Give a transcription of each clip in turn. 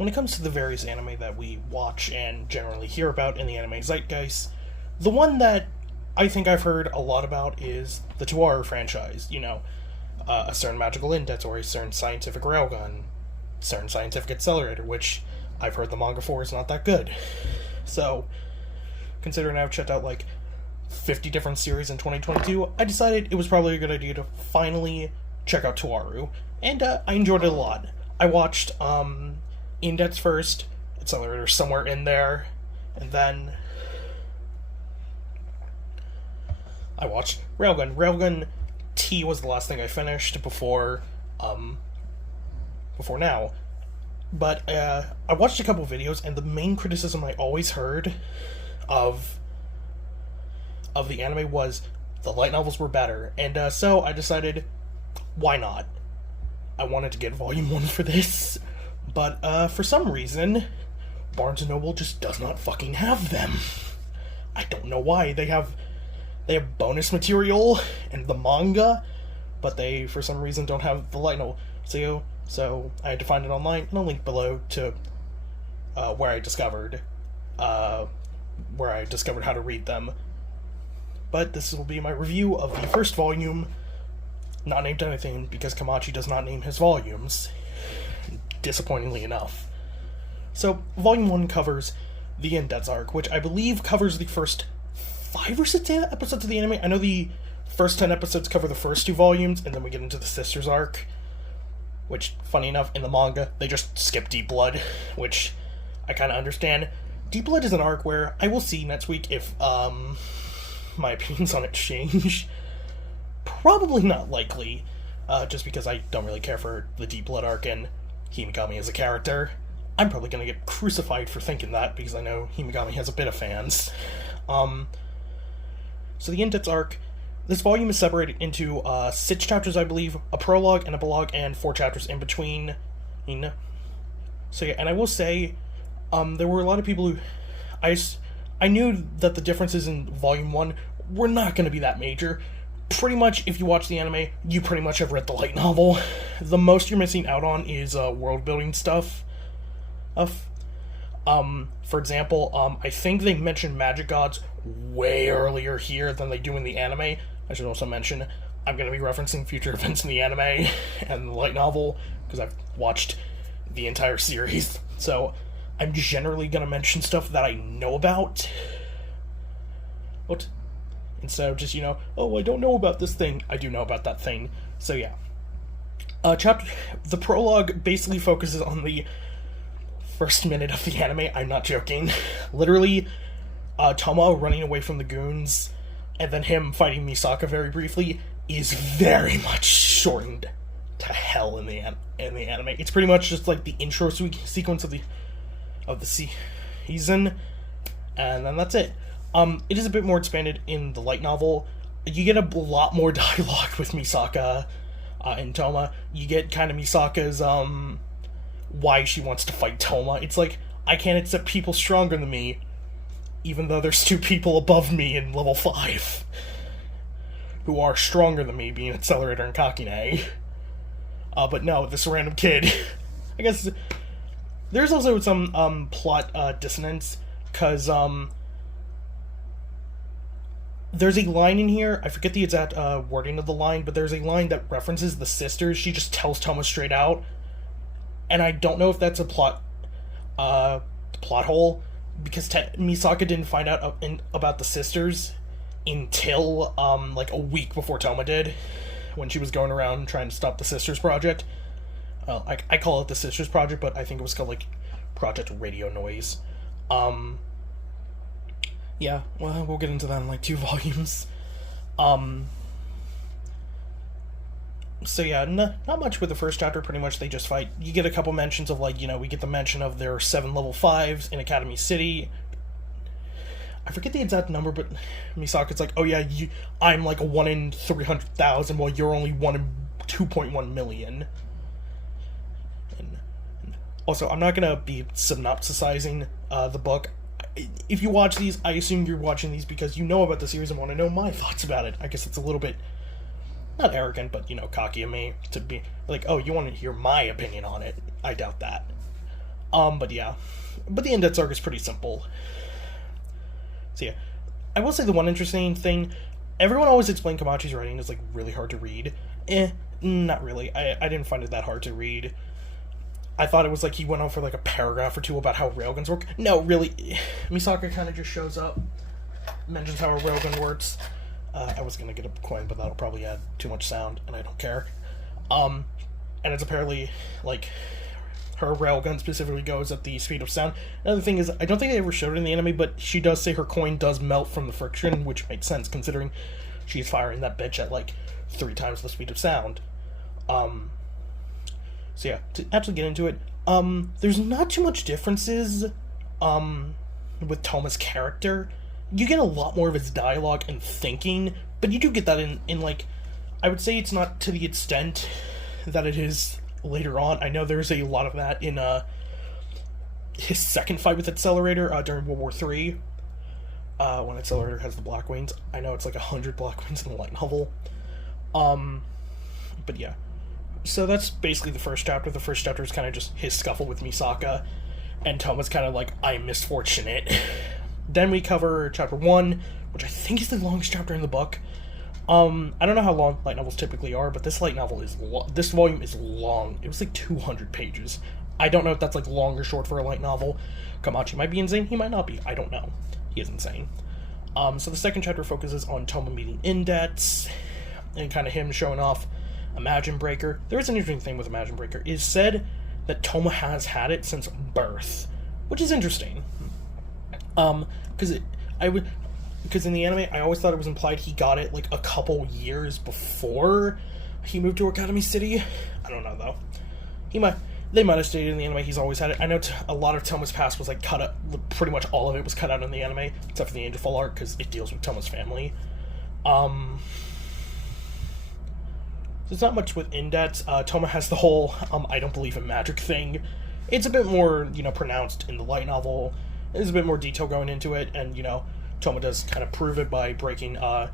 when it comes to the various anime that we watch and generally hear about in the anime zeitgeist, the one that I think I've heard a lot about is the Toaru franchise. A certain magical index or a certain scientific railgun, certain scientific accelerator, which I've heard the manga for is not that good. So, considering I've checked out like 50 different series in 2022, I decided it was probably a good idea to finally check out Toaru, and I enjoyed it a lot. I watched Index first, Accelerator somewhere in there, and then I watched Railgun. Railgun T was the last thing I finished before now. But I watched a couple videos, and the main criticism I always heard of the anime was the light novels were better, and so I decided, why not? I wanted to get Volume 1 for this, but for some reason, Barnes & Noble just does not fucking have them. I don't know why. They have bonus material and the manga, but they, for some reason, don't have the light novel. So I had to find it online, and I'll link below to where I discovered how to read them. But this will be my review of the first volume, not named anything, because Kamachi does not name his volumes, disappointingly enough. So, Volume 1 covers the Index arc, which I believe covers the first 5 or 6 episodes of the anime. I know the first 10 episodes cover the first 2 volumes, and then we get into the Sisters arc, which, funny enough, in the manga, they just skip Deep Blood, which I kind of understand. Deep Blood is an arc where I will see next week if, my opinions on it change. Probably not likely, just because I don't really care for the Deep Blood arc and Himigami as a character. I'm probably going to get crucified for thinking that, because I know Himigami has a bit of fans. So the Index arc, this volume is separated into 6 chapters, I believe, a prologue and a epilogue, and 4 chapters in between. So yeah, and I will say, there were a lot of people who... I knew that the differences in Volume 1 were not going to be that major. Pretty much, if you watch the anime, you pretty much have read the light novel. The most you're missing out on is world-building stuff. For example, I think they mentioned magic gods way earlier here than they do in the anime. I should also mention, I'm going to be referencing future events in the anime and the light novel, because I've watched the entire series. So, I'm generally going to mention stuff that I know about. Instead of just, oh, I don't know about this thing. I do know about that thing. So, yeah. The prologue basically focuses on the first minute of the anime. I'm not joking. Literally, Touma running away from the goons, and then him fighting Misaka very briefly, is very much shortened to hell in the anime. It's pretty much just like the intro sequence of the season, and then that's it. It is a bit more expanded in the light novel. You get a lot more dialogue with Misaka and Touma. You get kind of Misaka's why she wants to fight Touma. It's like, I can't accept people stronger than me, even though there's 2 people above me in level 5 who are stronger than me, being Accelerator and Kakine. But no, this random kid. I guess there's also some plot dissonance, because there's a line in here, I forget the exact wording of the line, but there's a line that references the sisters. She just tells Touma straight out, and I don't know if that's a plot hole, because Misaka didn't find out about the sisters until like a week before Touma did, when she was going around trying to stop the Sisters Project. I call it the Sisters Project, but I think it was called like Project Radio Noise. Yeah, well, we'll get into that in like 2 volumes. So yeah, not much with the first chapter. Pretty much they just fight. You get a couple mentions of like, we get the mention of there are 7 level 5s in Academy City. I forget the exact number, but Misaka's like, oh yeah, I'm like a 1 in 300,000, while you're only 1 in 2.1 million. And also, I'm not gonna be synopsisizing the book. If you watch these, I assume you're watching these because you know about the series and want to know my thoughts about it. I guess it's a little bit, not arrogant, but, cocky of me to be like, oh, you want to hear my opinion on it. I doubt that. But yeah. But the Indets arc is pretty simple. So yeah. I will say the one interesting thing, everyone always explained Komachi's writing is, like, really hard to read. Not really. I didn't find it that hard to read. I thought it was like he went on for like a paragraph or two about how railguns work. No, really. Misaka kind of just shows up, mentions how a railgun works. I was going to get a coin, but that'll probably add too much sound, and I don't care. And it's apparently, like, her railgun specifically goes at the speed of sound. Another thing is, I don't think they ever showed it in the anime, but she does say her coin does melt from the friction, which makes sense, considering she's firing that bitch at, like, 3 times the speed of sound. So yeah, to actually get into it, there's not too much differences, with Touma's character. You get a lot more of his dialogue and thinking, but you do get that in like, I would say it's not to the extent that it is later on. I know there's a lot of that in, his second fight with Accelerator, during World War III, when Accelerator has the Black Wings. I know it's like 100 Black Wings in the light novel. But yeah. So that's basically the first chapter. The first chapter is kind of just his scuffle with Misaka, and Touma's kind of like, I'm misfortunate. Then we cover chapter 1, which I think is the longest chapter in the book. I don't know how long light novels typically are, but this light novel is this volume is long. It was like 200 pages. I don't know if that's like long or short for a light novel. Komachi might be insane, he might not be. I don't know. He is insane. So the second chapter focuses on Touma meeting Indets, and kind of him showing off Imagine Breaker. There is an interesting thing with Imagine Breaker. It is said that Touma has had it since birth, which is interesting. Because in the anime, I always thought it was implied he got it like a couple years before he moved to Academy City. I don't know though. They might have stated in the anime he's always had it. I know a lot of Touma's past was like cut up. Pretty much all of it was cut out in the anime, except for the Angel Fall arc because it deals with Touma's family. There's not much with Indets. Touma has the whole, I don't believe in magic thing. It's a bit more, pronounced in the light novel. There's a bit more detail going into it, and, Touma does kind of prove it by breaking, the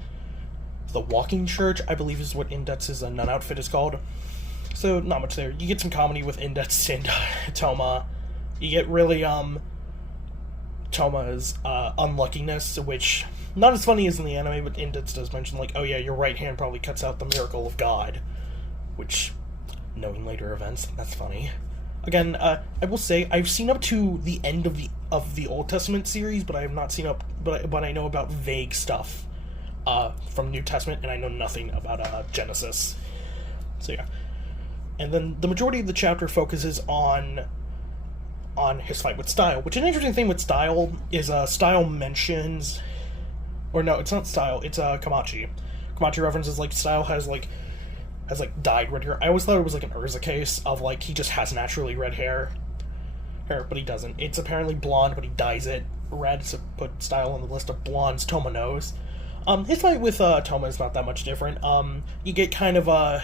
Walking Church, I believe is what Indets' nun outfit is called. So, not much there. You get some comedy with Indets and Touma. You get really, Touma's, unluckiness, which, not as funny as in the anime, but Indets does mention, like, oh yeah, your right hand probably cuts out the miracle of God. Which, knowing later events, that's funny. Again, I will say, I've seen up to the end of the Old Testament series, but I have not seen but I know about vague stuff, from New Testament, and I know nothing about, Genesis. So yeah. And then the majority of the chapter focuses on his fight with Style, which an interesting thing with Style is, Style mentions... Or no, it's not Style, it's Komachi. Komachi references, like, Style has dyed red hair. I always thought it was like an Urza case of, like, he just has naturally red hair, but he doesn't. It's apparently blonde, but he dyes it red, so put Style on the list of blondes Touma knows. His fight with Touma is not that much different. You get kind of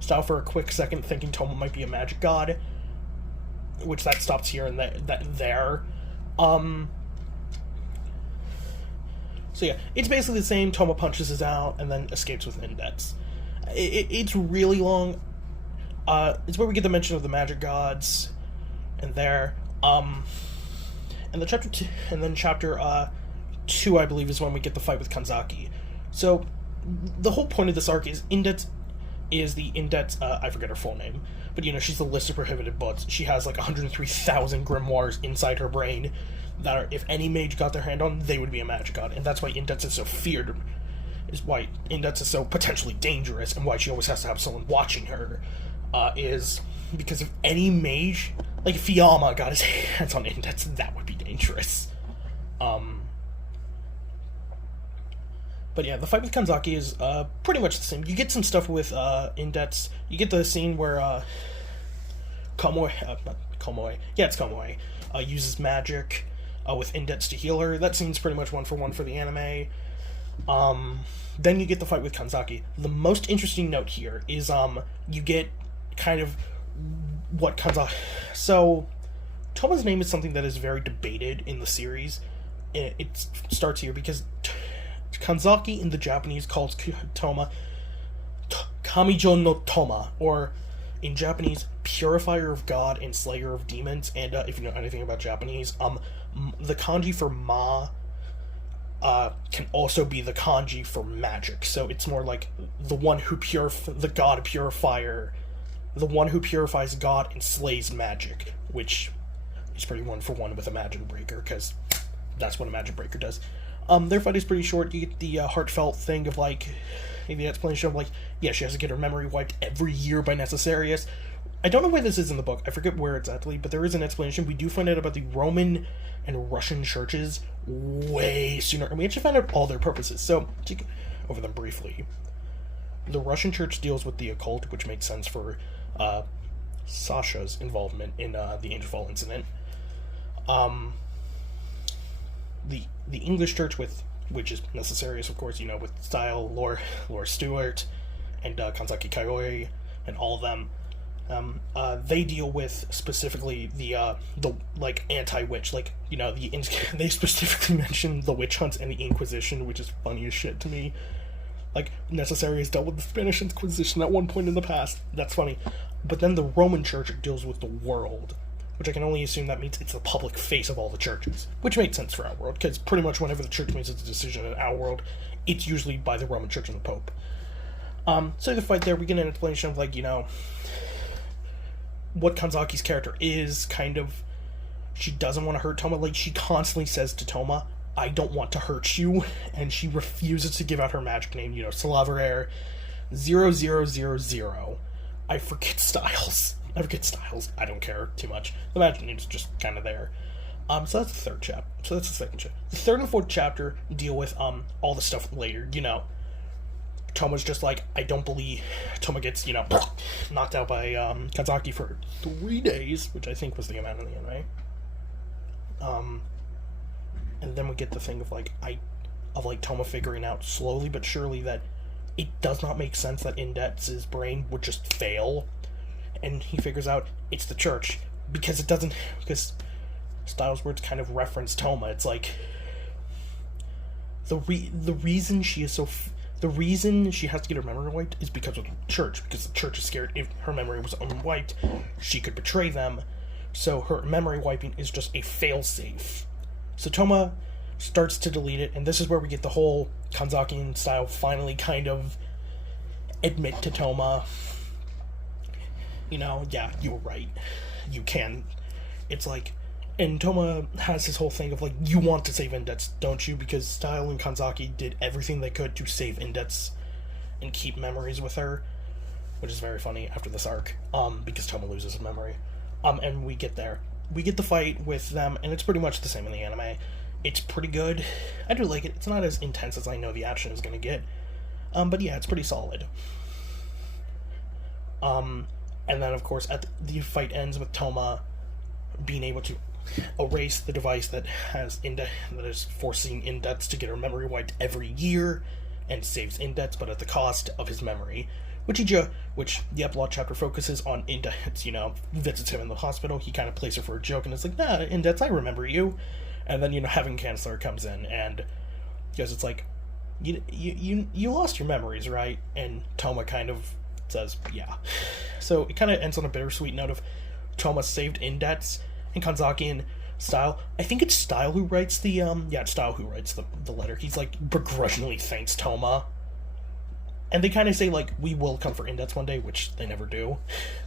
Style for a quick second thinking Touma might be a magic god, which that stops here and there. So yeah, it's basically the same. Touma punches us out and then escapes with Indets. It's really long. It's where we get the mention of the magic gods, and there. And the chapter 2, I believe, is when we get the fight with Kanzaki. So the whole point of this arc is Indets is the Indets. I forget her full name, but she's the list of prohibited books. She has like 103,000 grimoires inside her brain that are, if any mage got their hand on, they would be a magic god, and that's why Indets is so feared. Is why Indets is so potentially dangerous, and why she always has to have someone watching her, is because if any mage, like if Fiyama got his hands on Indets, that would be dangerous. But yeah, the fight with Kanzaki is pretty much the same. You get some stuff with Indets. You get the scene where Komoe, it's Komoe, uses magic with Indets to heal her. That scene's pretty much one for the anime. Then you get the fight with Kanzaki. The most interesting note here is you get kind of what Kanzaki... So, Touma's name is something that is very debated in the series. It starts here because Kanzaki in the Japanese calls Touma Kamijo no Touma, or in Japanese, purifier of God and slayer of demons. And if you know anything about Japanese, the kanji for ma can also be the kanji for magic. So it's more like the one who the God purifier, the one who purifies God and slays magic, which is pretty one for one with a magic breaker, because that's what a magic breaker does. Their fight is pretty short. You get the heartfelt thing of like, the explanation of like, yeah, she has to get her memory wiped every year by Necessarius. I don't know where this is in the book. I forget where exactly, but there is an explanation. We do find out about the Roman and Russian churches way sooner, and we actually find out all their purposes. So, to go over them briefly, the Russian church deals with the occult, which makes sense for Sasha's involvement in the Angel Fall incident. The English church, which is Necessarius, of course, with Style, Laura Stewart, and Kanzaki Kaioi, and all of them. They deal with specifically the like anti-witch, like they specifically mention the witch hunts and the Inquisition, which is funny as shit to me. Like, Necessarius dealt with the Spanish Inquisition at one point in the past. That's funny. But then the Roman Church deals with the world, which I can only assume that means it's the public face of all the churches, which makes sense for our world, because pretty much whenever the church makes its decision in our world, it's usually by the Roman Church and the Pope. So the fight there, we get an explanation of, like, what Kanzaki's character is, kind of. She doesn't want to hurt Touma. Like, she constantly says to Touma, I don't want to hurt you, and she refuses to give out her magic name, Salaverer 0000. I forget Styles. I don't care too much. The magic name's just kind of there. So that's the third chapter. So that's the second chapter. The third and fourth chapter deal with all the stuff later. Toma's just like, I don't believe. Touma gets knocked out by Kanzaki for 3 days, which I think was the amount in the anime. And then we get the thing of Touma figuring out slowly but surely that it does not make sense that Index's brain would just fail. And he figures out it's the church, because Styles' words kind of reference Touma. It's like, the reason she has to get her memory wiped is because of the church, because the church is scared if her memory was unwiped, she could betray them, so her memory wiping is just a failsafe. So Touma starts to delete it, and this is where we get the whole Kanzaki and Style finally kind of admit to Touma, yeah, you were right. You can. It's like, and Touma has this whole thing of like, you want to save Index, don't you? Because Style and Kanzaki did everything they could to save Index and keep memories with her, which is very funny after this arc, because Touma loses his memory. And we get there. We get the fight with them, and it's pretty much the same in the anime. It's pretty good. I do like it. It's not as intense as I know the action is going to get. But yeah, it's pretty solid. And then, of course, the fight ends with Touma being able to erase the device that is forcing Index to get her memory wiped every year, and saves Index, but at the cost of his memory. Which the epilogue chapter focuses on Index, visits him in the hospital. He kind of plays her for a joke, and it's like, nah, Index, I remember you. And then, Heaven Chancellor comes in, and because it's like, you lost your memories, right? And Touma kind of says, yeah. So it kind of ends on a bittersweet note of Touma saved Index, and Kanzaki and Style. I think it's Style who writes it's Style who writes the letter. He's like, begrudgingly thanks Touma. And they kind of say, like, we will come for Index one day, which they never do.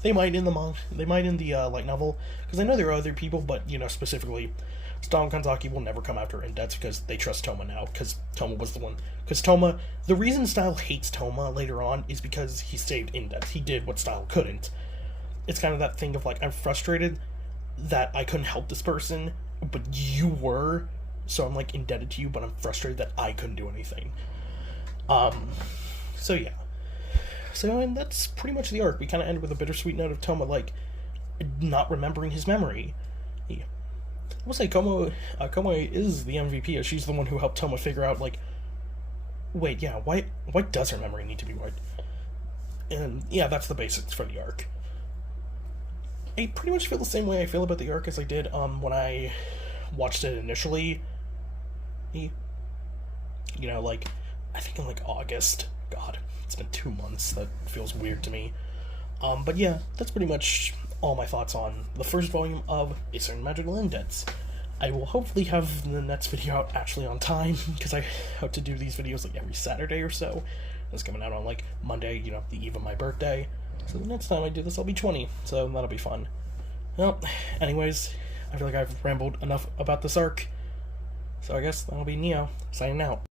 They might in the light novel, because I know there are other people, but, specifically, Style and Kanzaki will never come after Index, because they trust Touma now, because Touma was the one. Because Touma, the reason Style hates Touma later on is because he saved Index. He did what Style couldn't. It's kind of that thing of, like, I'm frustrated that I couldn't help this person, but you were, so I'm, like, indebted to you, but I'm frustrated that I couldn't do anything. So yeah. So, and that's pretty much the arc. We kind of end with a bittersweet note of Touma, like, not remembering his memory. I will say, Komo is the MVP, as she's the one who helped Touma figure out, like, wait, yeah, why does her memory need to be wiped? And, yeah, that's the basics for the arc. I pretty much feel the same way I feel about the arc as I did, when I watched it initially. Like, I think in, like, August. God, it's been 2 months. That feels weird to me. But yeah, that's pretty much all my thoughts on the first volume of A Certain Magical Indents. I will hopefully have the next video out actually on time, because I have to do these videos like every Saturday or so. It's coming out on like Monday, you know, the eve of my birthday. So the next time I do this, I'll be 20, so that'll be fun. Well, anyways, I feel like I've rambled enough about this arc, so I guess that'll be Neo, signing out.